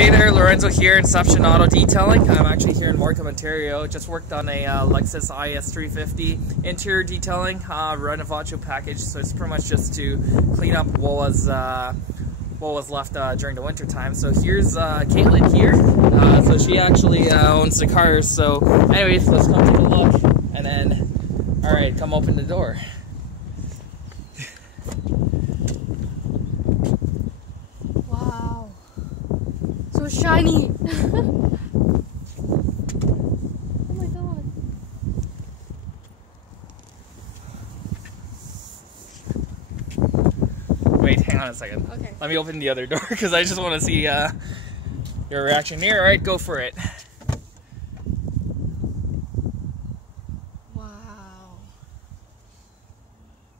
Hey there, Lorenzo here, Inception Auto Detailing. I'm actually here in Markham, Ontario. Just worked on a Lexus IS350 interior detailing renovato package. So it's pretty much just to clean up what was left during the winter time. So here's Caitlin here. So she actually owns the cars. So anyways, let's come take a look, and then all right, come open the door. So shiny. Oh my god. Wait, hang on a second. Okay. Let me open the other door because I just want to see your reaction here. All right, go for it. Wow.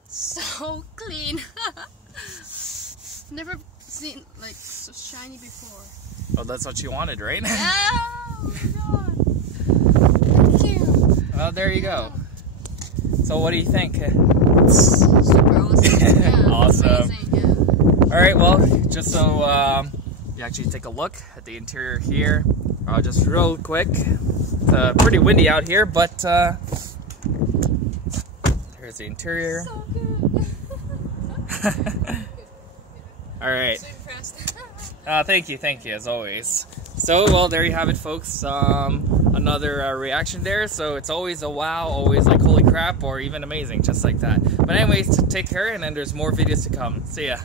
So clean. Never seen like so shiny before. Oh, that's what you wanted, right? Oh my god. Thank you. Well, there you go. So what do you think? Super awesome. Yeah, Awesome. amazing, yeah. All right, well, just so you actually take a look at the interior here, just real quick. It's pretty windy out here, but there's the interior. So good. All right. So impressed. Thank you, as always. So, well, there you have it, folks. Another reaction there. So it's always a wow, always like holy crap, or even amazing, just like that. But anyways, take care, and then there's more videos to come. See ya.